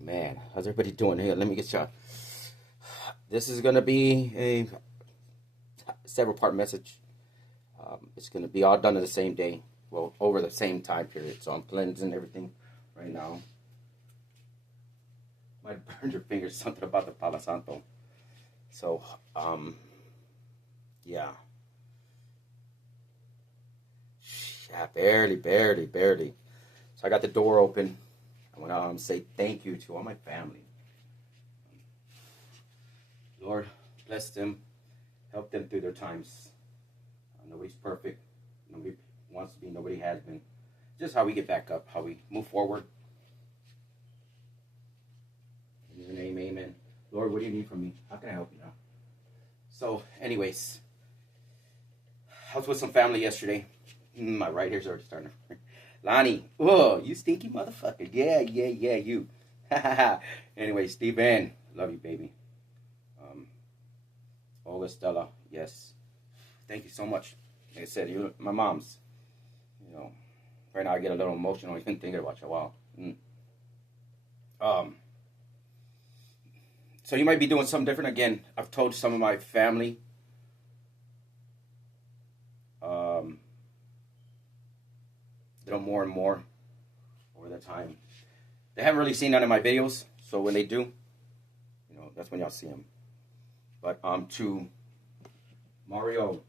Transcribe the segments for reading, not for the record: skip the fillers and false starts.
Man, how's everybody doing here? Let me get y'all. This is gonna be a several part message. It's gonna be all done in the same day. Well, over the same time period. So I'm cleansing everything right now. Might burn your fingers. Something about the Palo Santo. So, yeah, yeah, barely. So I got the door open. I want to say thank you to all my family. Lord, bless them, help them through their times. Nobody's perfect. Nobody wants to be. Nobody has been. Just how we get back up, how we move forward. In your name, amen. Lord, what do you need from me? How can I help you now? So, anyways, I was with some family yesterday. My right ear's already starting to. Lonnie, whoa, you stinky motherfucker. Yeah, you. Anyway, Steven, love you, baby. Ola Stella, yes. Thank you so much. Like I said, you, my mom's. Right now I get a little emotional even thinking about you. Wow. So you might be doing something different. Again, I've told some of my family. More and more over the time. They haven't really seen none of my videos, so when they do, that's when y'all see them. But to Mario,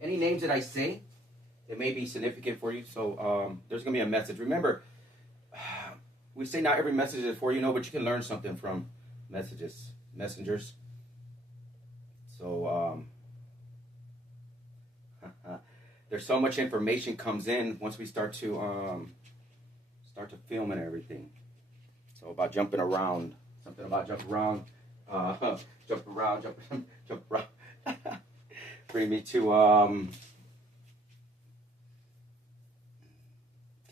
any names that I say, it may be significant for you. So there's gonna be a message. Remember, we say not every message is for you, but you can learn something from messengers. So there's so much information comes in once we start to film and everything. So about jumping around, something about jump around, jump around. Bring me to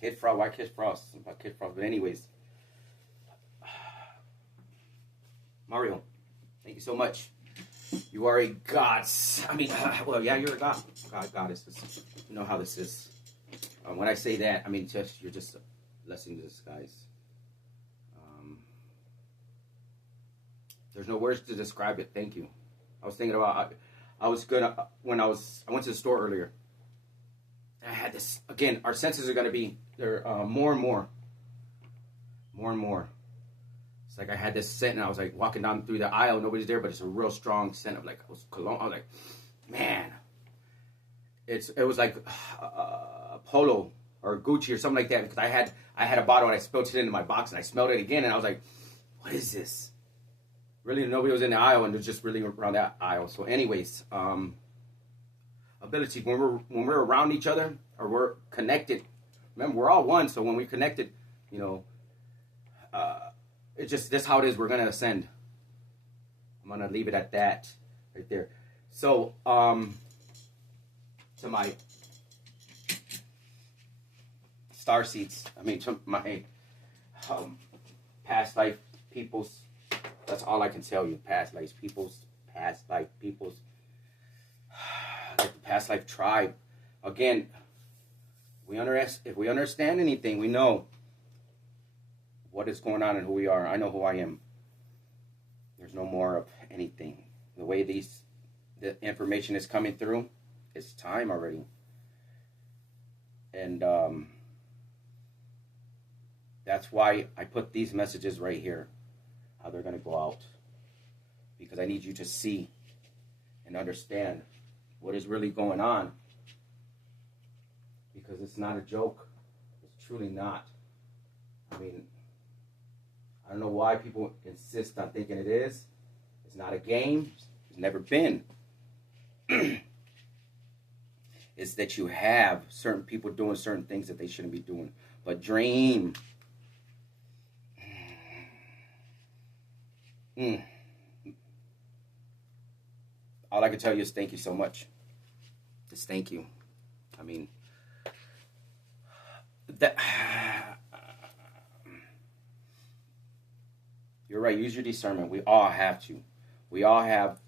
Kid Frost. Why Kid Frost? About Kid Frost. But anyways, Mario, thank you so much. You are a god. I mean, well, yeah, you're a god. Goddess. You know how this is. When I say that, I mean you're just a blessing in disguise. There's no words to describe it. Thank you. I was thinking about. I was gonna when I went to the store earlier. I had this again. Our senses are gonna be they're more and more. It's like I had this scent, and I was like walking down through the aisle, nobody's there, but it's a real strong scent of like cologne. I was like, man, it was like Polo or Gucci or something like that, because I had a bottle and I spilled it into my box and I smelled it again and I was like, what is this? Really, nobody was in the aisle, and it was just really around that aisle. So, anyways, ability when we're around each other or we're connected. Remember, we're all one. So when we're connected, it's just that's how it is. We're gonna ascend. I'm gonna leave it at that right there. So to my star seeds. I mean, to my past life peoples. That's all I can tell you. Past life peoples. Like the past life tribe. Again, if we understand anything, we know what is going on and who we are. I know who I am. There's no more of anything. The way the information is coming through, it's time already. And that's why I put these messages right here, how they're going to go out. Because I need you to see and understand what is really going on. Because it's not a joke. It's truly not. I mean, I don't know why people insist on thinking it is. It's not a game. It's never been. It's that you have certain people doing certain things that they shouldn't be doing. But dream. All I can tell you is thank you so much. Just thank you. I mean, that you're right. Use your discernment. We all have to. We all have.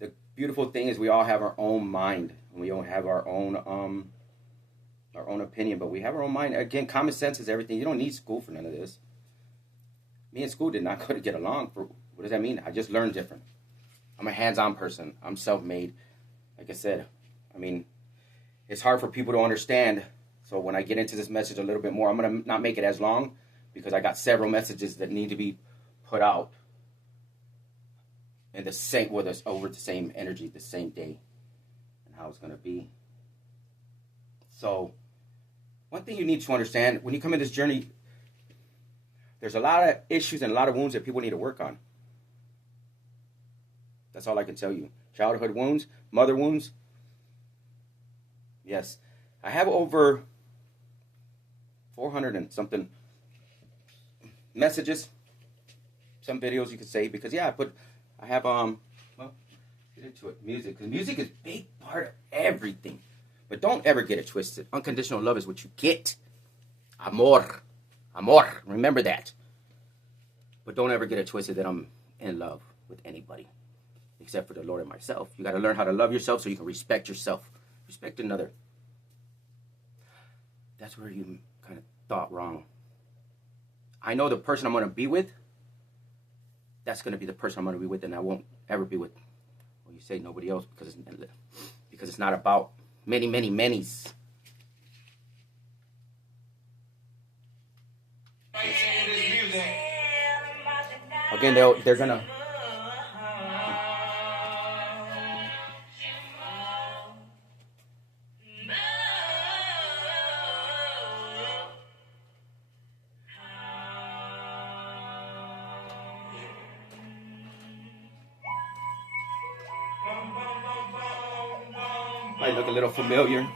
The beautiful thing is we all have our own mind. We don't have our own opinion, but we have our own mind. Again, common sense is everything. You don't need school for none of this. Me and school did not go to get along. What does that mean? I just learned different. I'm a hands-on person. I'm self-made. Like I said, I mean, it's hard for people to understand. So when I get into this message a little bit more, I'm going to not make it as long because I got several messages that need to be put out in the same, with us over the same energy, the same day, and how it's going to be. So one thing you need to understand when you come in this journey, there's a lot of issues and a lot of wounds that people need to work on. That's all I can tell you. Childhood wounds, mother wounds. Yes. I have over 400 and something messages, some videos you could say, because yeah, I have well, get into it, music, because music is a big part of everything. But don't ever get it twisted. Unconditional love is what you get. Amor. Amor. Remember that. But don't ever get it twisted that I'm in love with anybody except for the Lord and myself. You got to learn how to love yourself so you can respect yourself. Respect another. That's where you kind of thought wrong. I know the person I'm going to be with, that's going to be the person I'm going to be with, and I won't ever be with, well, you say nobody else, because it's not about many's. Again, they're going to... Might look a little familiar.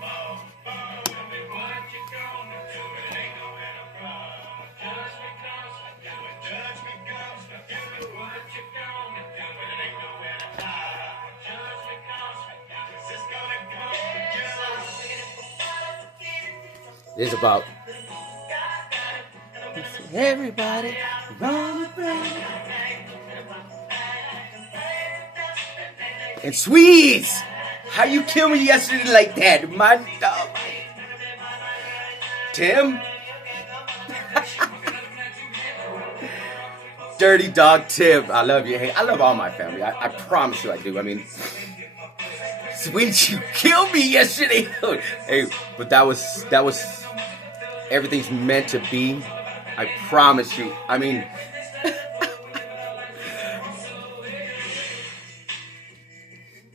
This is about everybody run. And Sweets, how you kill me yesterday like that, my dog? Tim? Dirty dog Tim, I love you. Hey, I love all my family. I promise you I do. I mean, Sweet, you killed me yesterday. Hey, but that was everything's meant to be. I promise you. I mean,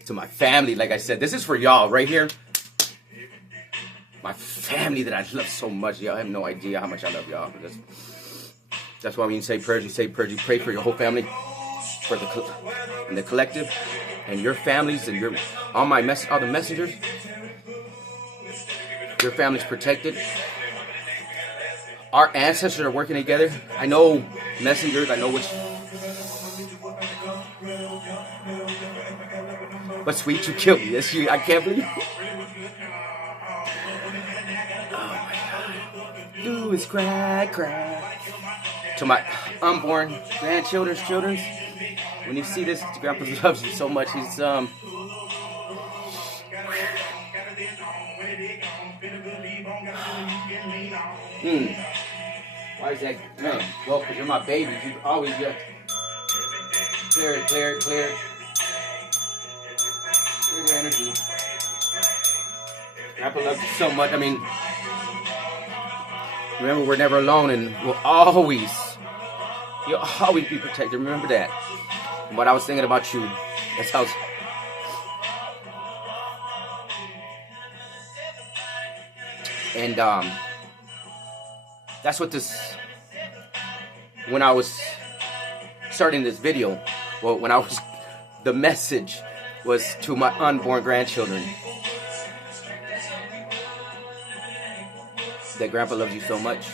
to my family, like I said, this is for y'all right here. My family that I love so much. Y'all have no idea how much I love y'all. That's why when you say prayers, you pray for your whole family, for the collective, and your families, and all the messengers. Your family's protected. Our ancestors are working together. I know messengers. I know which. But Sweet, you killed me. Yes, I can't believe it. Oh my God. Louis, cry. To my unborn grandchildren's children. When you see this, Grandpa loves you so much. He's Why is that? Man, well, because you're my baby. You always get clear it. Clear your energy. Grandpa loves you so much. I mean, remember, we're never alone, and you'll always be protected. Remember that. And what I was thinking about you, that's how. And that's what when I was starting this video, the message was to my unborn grandchildren. That Grandpa loves you so much.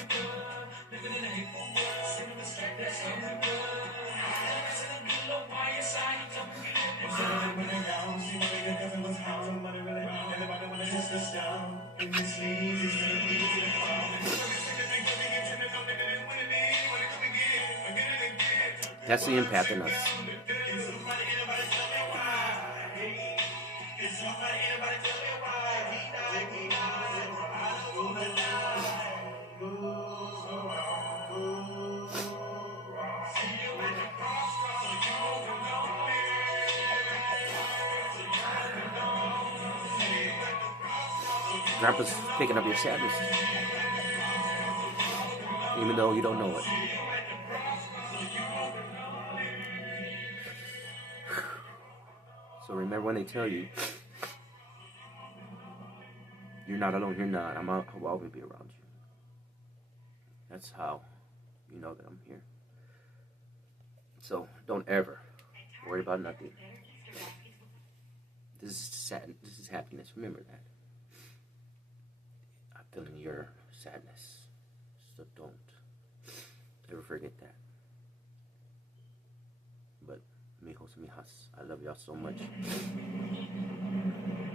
That's the empath in us. Grandpa's picking up your sadness, even though you don't know it. So remember when they tell you, you're not alone, you're not. I'll always be around you. That's how you know that I'm here. So don't ever worry about nothing. This is sadness. This is happiness. Remember that. I'm feeling your sadness. So don't ever forget that. But mijos, mijas, I love y'all so much.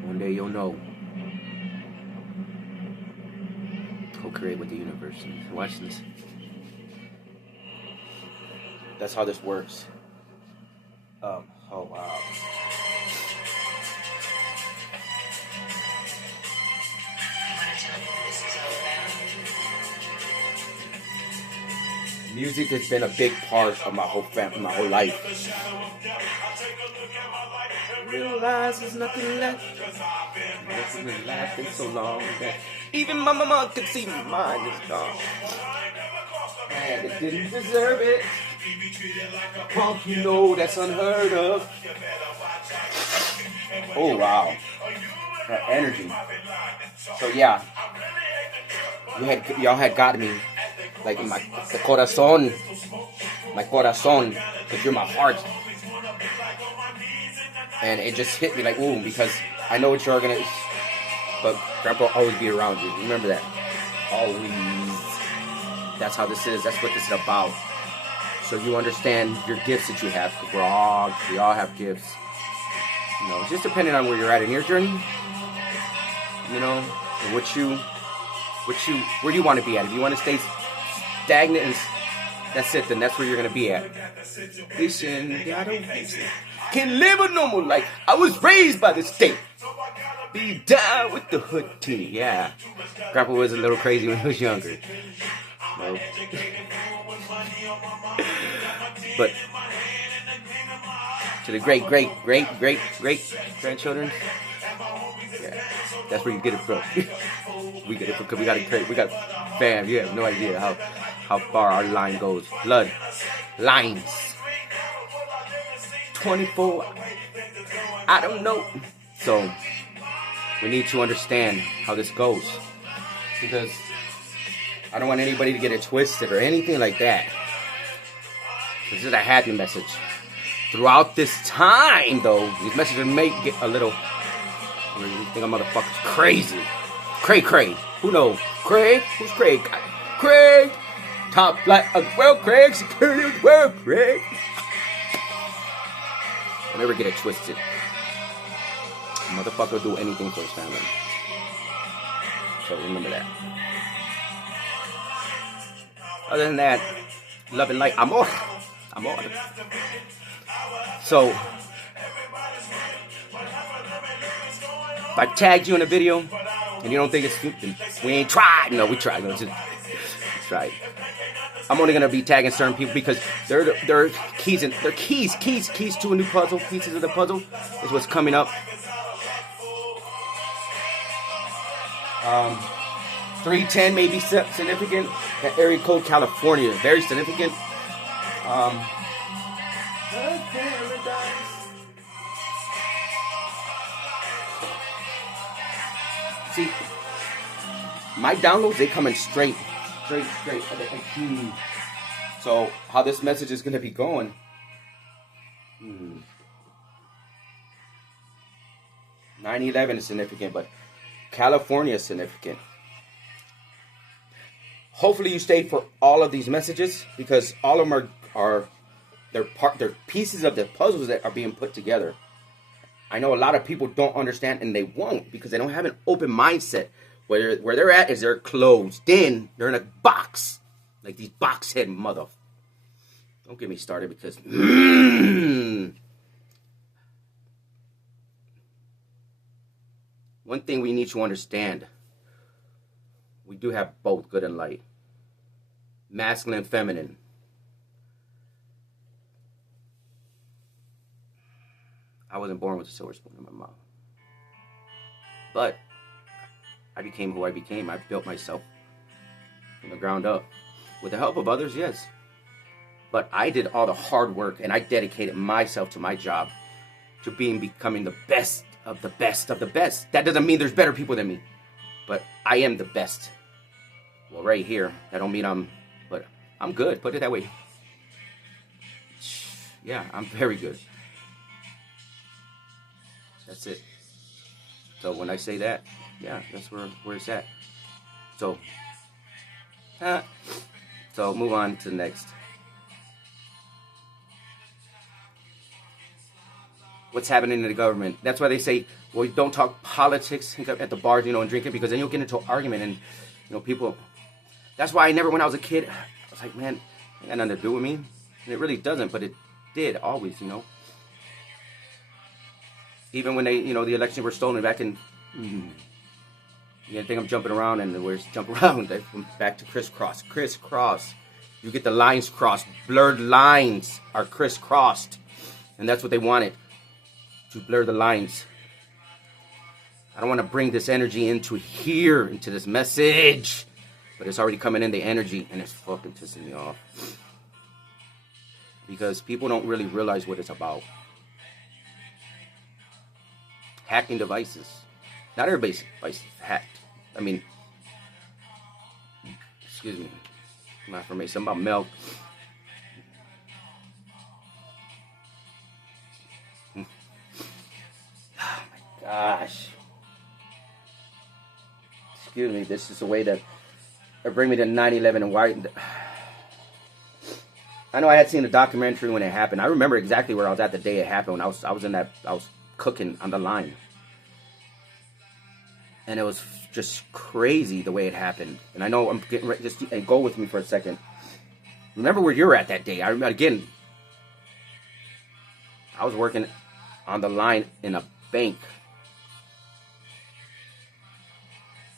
One day you'll know. Co-create with the universe. And watch this. That's how this works. Oh wow. Music has been a big part of my whole family, my whole life. Realize there's nothing left. Nothing has lasted so long that even my mama could see my mind is gone. And it didn't deserve it. Punk, you know that's unheard of. Oh wow. That energy. So yeah. Y'all had got me like in my corazon, because you're my heart, and it just hit me like ooh, because I know what you're gonna, but Grandpa will always be around you. Remember that, always. That's how this is. That's what this is about. So you understand your gifts that you have. We all have gifts. You know, just depending on where you're at in your journey. You know, and where you want to be at. If you want to stay stagnant and that's it, then that's where you're going to be at. Listen, I can't live a normal life. I was raised by the state. Be down with the hood team. Yeah. Grandpa was a little crazy when he was younger. No. But to the great grandchildren, yeah, that's where you get it from. We get it from because we got fam. You have no idea how far our line goes. Blood lines. 24. I don't know. So we need to understand how this goes, because I don't want anybody to get it twisted or anything like that. This is a happy message. Throughout this time, though, these messages may get a little. You think a motherfucker's crazy. Cray. Who knows? Craig? Who's Craig? Craig! Top flight of Craig. Security of Craig. Don't ever get it twisted. A motherfucker will do anything for his family. So remember that. Other than that, love and light. Amor. So, if I tagged you in a video and you don't think it's stupid, we ain't tried. No, we tried. No, just tried. I'm only gonna be tagging certain people because they're keys to a new puzzle. Pieces of the puzzle is what's coming up. 310 may be significant. That area code California, very significant. See, my downloads, they come in straight. So how this message is going to be going. 9/11 is significant, but California is significant. Hopefully you stayed for all of these messages, because all of them they're pieces of the puzzles that are being put together. I know a lot of people don't understand, and they won't, because they don't have an open mindset. Where they're at is they're closed in. They're in a box, like these box head mother. Don't get me started, because one thing we need to understand: we do have both good and light, masculine and feminine. I wasn't born with a silver spoon in my mouth, but I became who I became. I built myself from the ground up. With the help of others, yes. But I did all the hard work, and I dedicated myself to my job, to becoming the best of the best of the best. That doesn't mean there's better people than me, but I am the best. Well, right here, that don't mean but I'm good. Put it that way. Yeah, I'm very good. That's it. So when I say that, yeah, that's where it's at. So, so move on to the next. What's happening in the government? That's why they say, well, don't talk politics at the bars, and drinking, because then you'll get into an argument, and people. That's why I never, when I was a kid, I was like, man, it got nothing to do with me, and it really doesn't, but it did always, Even when they, the elections were stolen back in. You think I'm jumping around, and where's jump around? Back to crisscross. Crisscross. You get the lines crossed. Blurred lines are crisscrossed. And that's what they wanted. To blur the lines. I don't want to bring this energy into here, into this message. But it's already coming in, the energy, and it's fucking pissing me off. Because people don't really realize what it's about. Hacking devices. Not everybody's device is hacked. I mean, excuse me, not for me. Something about milk. Oh my gosh. Excuse me. This is a way to bring me to 9/11 and why. I know I had seen a documentary when it happened. I remember exactly where I was at the day it happened. When I was cooking on the line. And it was just crazy the way it happened. And I know I'm getting ready. Just go with me for a second. Remember where you're at that day. I was working on the line in a bank.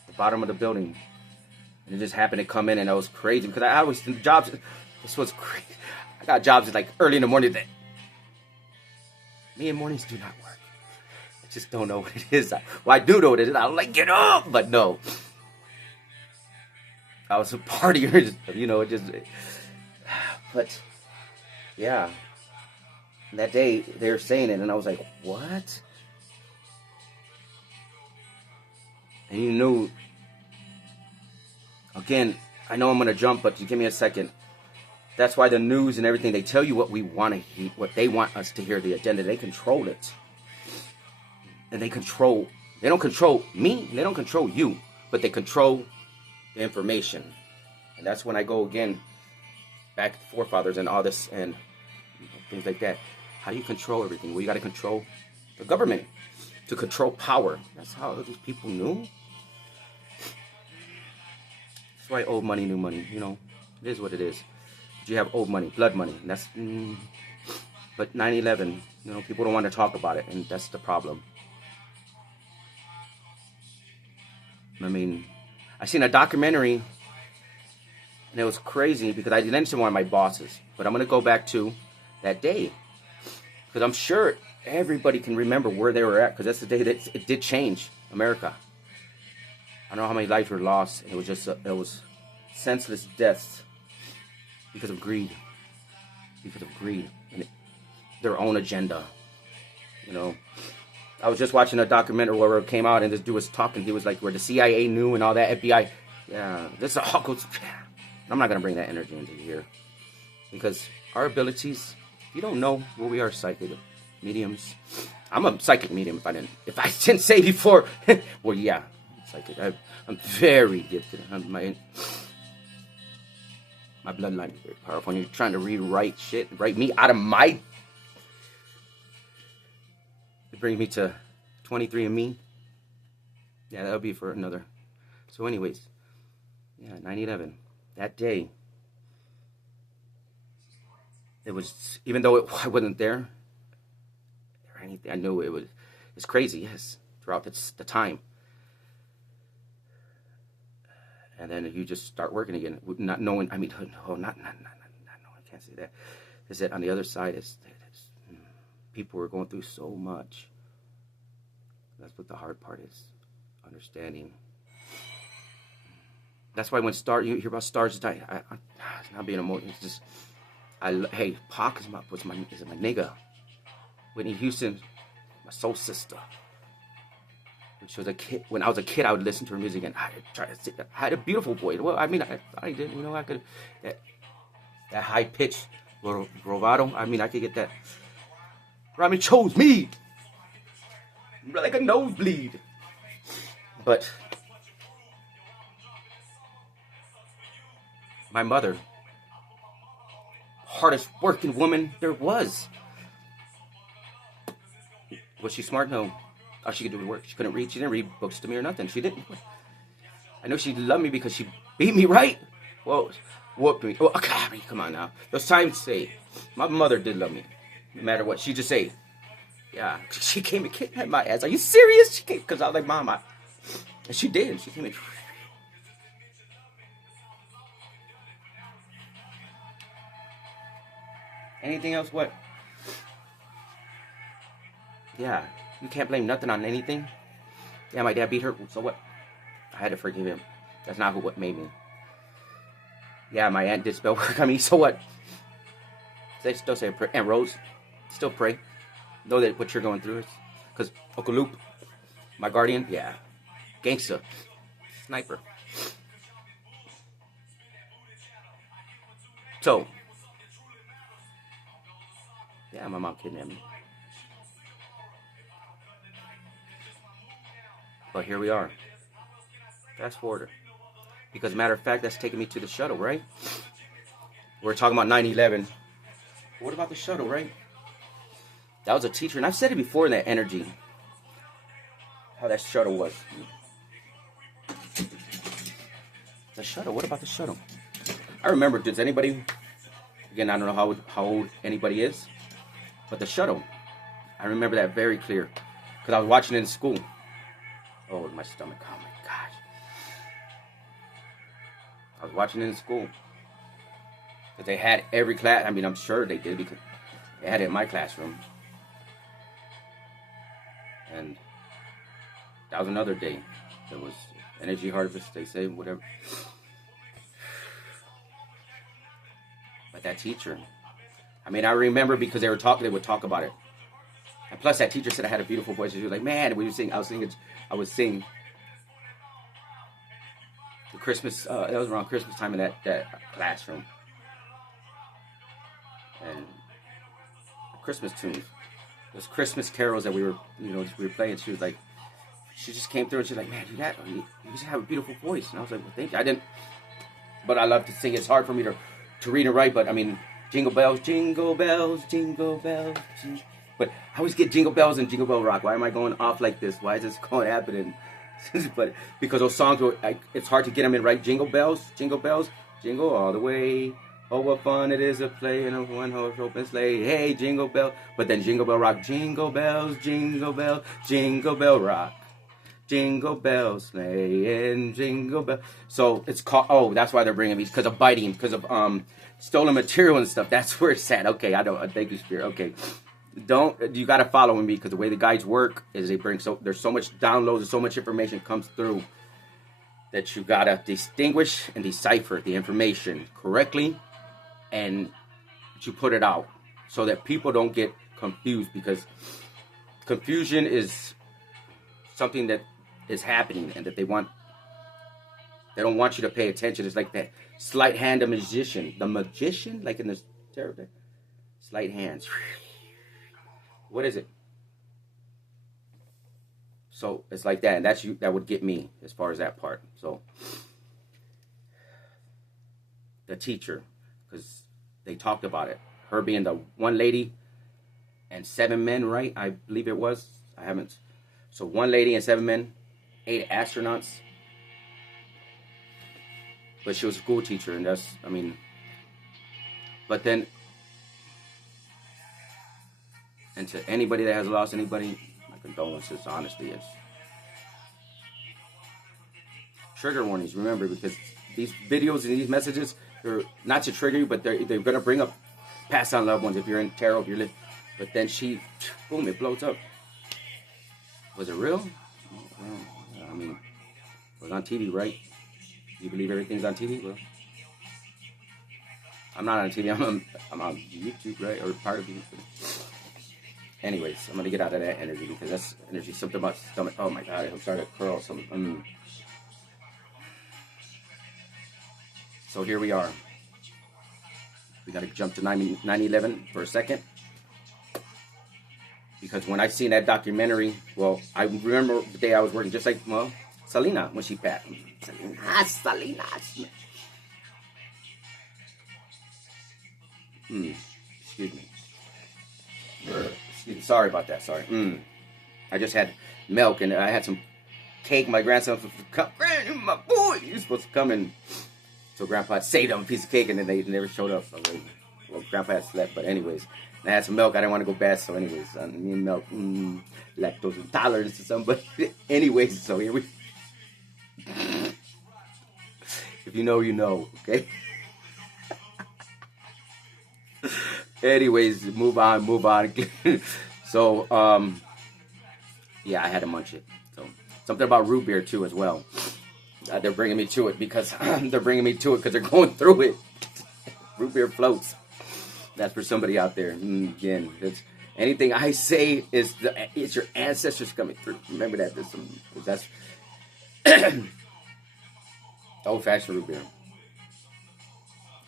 The bottom of the building. And it just happened to come in, and it was crazy. Because I always think jobs. This was crazy. I got jobs like early in the morning that me and mornings do not work. Just don't know what it is. Well, I do know what it is. I'm like, get up! But no. I was a partier, But, yeah. That day, they were saying it, and I was like, what? And you knew. Again, I know I'm going to jump, but you give me a second. That's why the news and everything, they tell you what we want to hear, what they want us to hear, the agenda. They control it. And they don't control me, they don't control you, but they control the information. And that's when I go again, back to the forefathers and all this, and things like that. How do you control everything? Well, you got to control the government, to control power. That's how these people knew. That's why old money, new money, it is what it is. But you have old money, blood money, and that's, but 9/11, people don't want to talk about it, and that's the problem. I mean, I seen a documentary, and it was crazy because I mentioned one of my bosses. But I'm going to go back to that day. Because I'm sure everybody can remember where they were at. Because that's the day that it did change America. I don't know how many lives were lost. It was senseless deaths because of greed. Because of greed. And their own agenda. I was just watching a documentary where it came out, and this dude was talking. He was like, where the CIA knew and all that, FBI. Yeah, this all goes. I'm not going to bring that energy into here. Because our abilities, you don't know what we are, psychic mediums. I'm a psychic medium if I didn't say before. Well, yeah, psychic. I'm very gifted. My bloodline is very powerful. And you're trying to rewrite shit, write me out of my. It brings me to 23andMe. Yeah, that'll be for another. So anyways, yeah, 9/11. That day, it was, even though I wasn't there or anything, I knew it's crazy, yes, throughout the time. And then you just start working again, not knowing, not knowing, I can't say that. Is that on the other side, people were going through so much. That's what the hard part is, understanding That's why when you hear about stars die, it's not being emotional. It's just, hey, Pac is my nigga. Whitney Houston, my soul sister. When she was a kid, when I was a kid, I would listen to her music, and I had a beautiful voice. Well, I mean, I didn't, you know, I could that high pitched bravado. I mean, I could get that. Ramen chose me like a nosebleed, but my mother, hardest working woman there was. Was she smart? No. All she could do was work. She couldn't read. She didn't read books to me or nothing. She didn't. I know she loved me because she beat me, right? Well, whooped me. Well, I mean, come on now. Those times say, my mother did love me. No matter what. She just say, yeah. She came and kicked my ass. Are you serious? She came because I was like, Mama. And she did. She came and... Anything else? What? Yeah. You can't blame nothing on anything. Yeah, my dad beat her. So what? I had to forgive him. That's not what made me. Yeah, my aunt did spell work on me. So what? They still say pray. Aunt Rose, still pray. Know that what you're going through is because Uncle Luke, my guardian, yeah, gangster, sniper. So, yeah, my mom kidnapped me. But here we are. Fast forward. Because matter of fact, that's taking me to the shuttle, right? We're talking about 9/11. What about the shuttle, right? That was a teacher, and I've said it before in that energy. How that shuttle was. The shuttle, what about the shuttle? I remember, does anybody, again, I don't know how old anybody is, but the shuttle, I remember that very clear. Because I was watching it in school. Oh, my stomach, oh my gosh. I was watching it in school. Because they had every class, I mean, I'm sure they did because they had it in my classroom. And that was another day. There was energy harvest, they say, whatever. But that teacher, I mean, I remember because they would talk about it. And plus that teacher said I had a beautiful voice. She was like, man, we were singing, I was singing the Christmas, that was around Christmas time in that classroom. And Christmas tunes. Those Christmas carols that we were playing. She was like, she just came through and she's like, man, you just have a beautiful voice. And I was like, well, thank you. I didn't, but I love to sing. It's hard for me to read and write, but I mean, jingle bells, jingle bells, jingle bells. But I always get jingle bells and jingle bell rock. Why am I going off like this? Why is this going happening? But because those songs, it's hard to get them in right. Jingle bells, jingle all the way. Oh, what fun it is to play in a one-horse open sleigh. Hey, jingle bell. But then jingle bell rock. Jingle bells, jingle bell rock. Jingle bells, sleigh and jingle bell. So it's called, oh, that's why they're bringing me, because of biting, because of stolen material and stuff. That's where it's at. Okay, I don't, thank you, Spirit. Okay. You got to follow me because the way the guides work is they bring, there's so much downloads and so much information comes through that you got to distinguish and decipher the information correctly. And you put it out so that people don't get confused, because confusion is something that is happening and that they don't want you to pay attention. It's like that sleight hand of magician. The magician, like in the tarot deck, sleight hands. What is it? So it's like that, and that would get me as far as that part. So the teacher, because they talked about it. Her being the one lady and 7 men, right? I believe it was. I haven't. So 1 lady and 7 men, 8 astronauts. But she was a school teacher, and that's, I mean. But then, and to anybody that has lost anybody, my condolences, honestly, is. Trigger warnings, remember, because these videos and these messages, they're not to trigger you, but they're going to bring up past on loved ones if you're in tarot, if you're living. But then boom, it blows up. Was it real? Well, I mean, it was on TV, right? You believe everything's on TV? Well, I'm not on TV. I'm on YouTube, right? Or part of YouTube. Anyways, I'm going to get out of that energy because that's energy. Something about stomach. Oh, my God. I'm starting to curl. So here we are. We got to jump to 9/11 for a second. Because when I seen that documentary, well, I remember the day I was working, just like, well, Selena, when she passed. Salinas. Excuse me. Sorry about that. Sorry. I just had milk and I had some cake. My grandson was come. My boy, you're supposed to come in. So Grandpa had saved them a piece of cake and then they never showed up. So well, Grandpa had slept. But anyways, and I had some milk. I didn't want to go bad. So anyways, me and milk, lactose intolerance or something. But anyways, so here we. If you know, you know. Okay. Anyways, move on. So, yeah, I had to munch it. So, something about root beer, too, as well. They're bringing me to it because they're going through it. Root beer floats. That's for somebody out there. Again, anything I say it's your ancestors coming through. Remember that. That's old-fashioned root beer.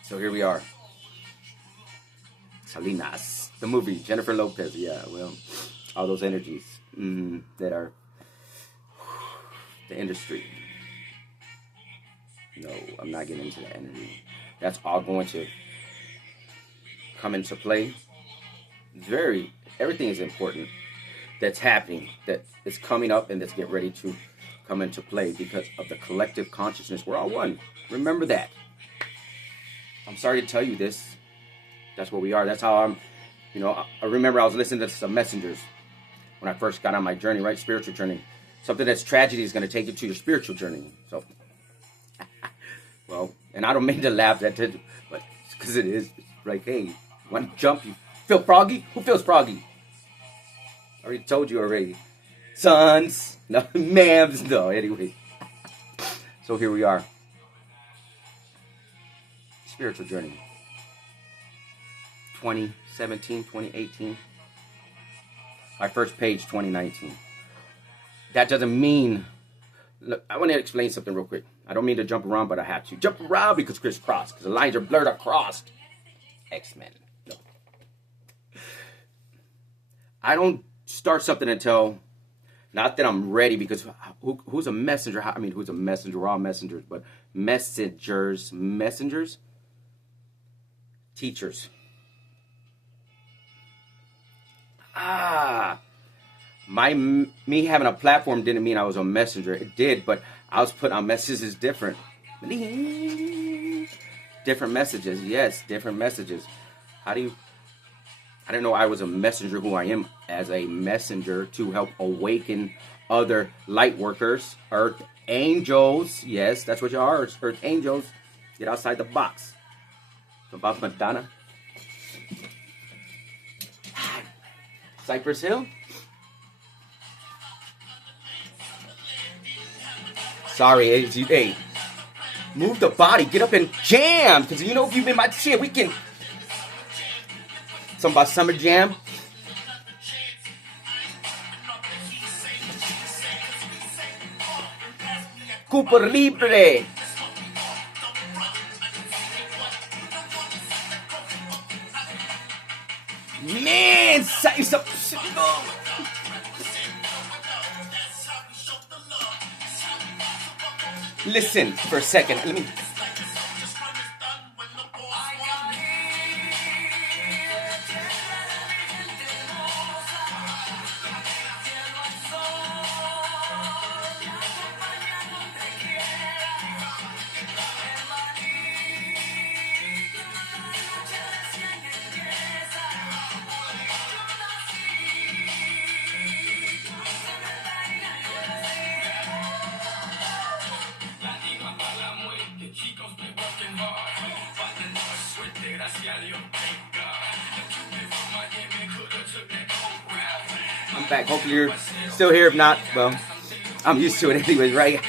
So, here we are. Salinas, the movie, Jennifer Lopez, yeah, well, all those energies that are the industry. No, I'm not getting into that energy. That's all going to come into play. Everything is important that's happening, that is coming up, and that's getting ready to come into play because of the collective consciousness. We're all one. Remember that. I'm sorry to tell you this. That's what we are. That's how I'm, I remember I was listening to some messengers when I first got on my journey, right? Spiritual journey. Something that's tragedy is going to take you to your spiritual journey. So, well, and I don't mean to laugh at it, but because it is. It's like, hey, want to jump? You feel froggy? Who feels froggy? I already told you already. Sons. No, ma'ams. No, anyway. So here we are. Spiritual journey. 2017, 2018. My first page, 2019. That doesn't mean... Look, I want to explain something real quick. I don't mean to jump around, but I have to. Jump around because crisscross. Because the lines are blurred across. X-Men. No. I don't start something until... Not that I'm ready, because who's a messenger? Who's a messenger? We're all messengers. But messengers. Teachers. Me having a platform didn't mean I was a messenger. It did, but I was putting out messages different. Different messages, yes, different messages. I didn't know I was a messenger who I am as a messenger to help awaken other light workers, earth angels. Yes, that's what you are, earth angels. Get outside the box. About Madonna. Cypress Hill? Sorry, hey, move the body, get up and jam, because if you've been my shit, we can. Something about Summer Jam. Cooper Libre. Man, listen for a second. Let me. I'm back. Hopefully you're still here. If not, well, I'm used to it anyways, right?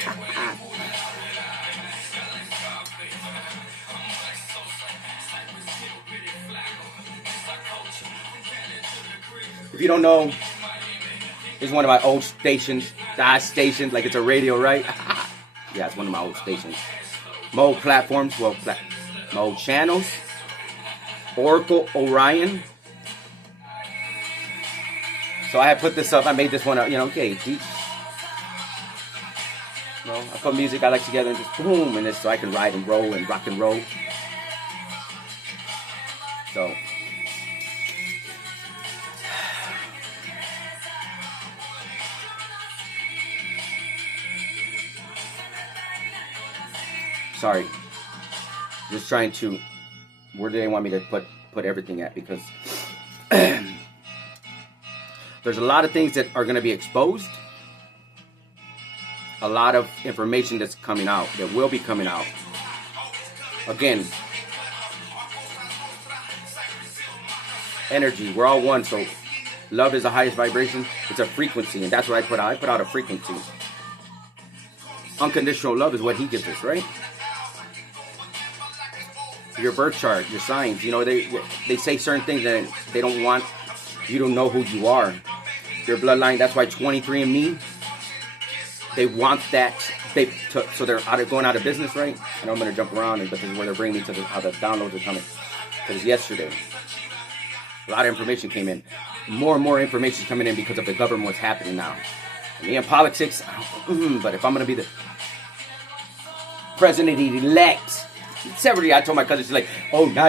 If you don't know, this is one of my old stations. Stations, like it's a radio, right? Yeah, it's one of my old stations. My old platforms, my old channels. Oracle Orion. So I had put this up. I made this one up. Okay, deep. I put music I like together and just boom, and it's so I can ride and roll and rock and roll. So. Sorry. Just trying to. Where do they want me to put everything at? Because there's a lot of things that are going to be exposed. A lot of information that's coming out, that will be coming out. Again, energy. We're all one, so love is the highest vibration. It's a frequency, and that's what I put out. I put out a frequency. Unconditional love is what he gives us, right? Your birth chart, your signs. They say certain things that they don't want you to know who you are. Your bloodline. That's why 23andMe. They want that. So they're going out of business, right? I know I'm going to jump around, but this is where they're bringing me to how the downloads are coming. Because yesterday, a lot of information came in. More and more information is coming in because of the government, what's happening now. Me in politics, but if I'm going to be the president-elect, I told my cousin, she's like, oh, God.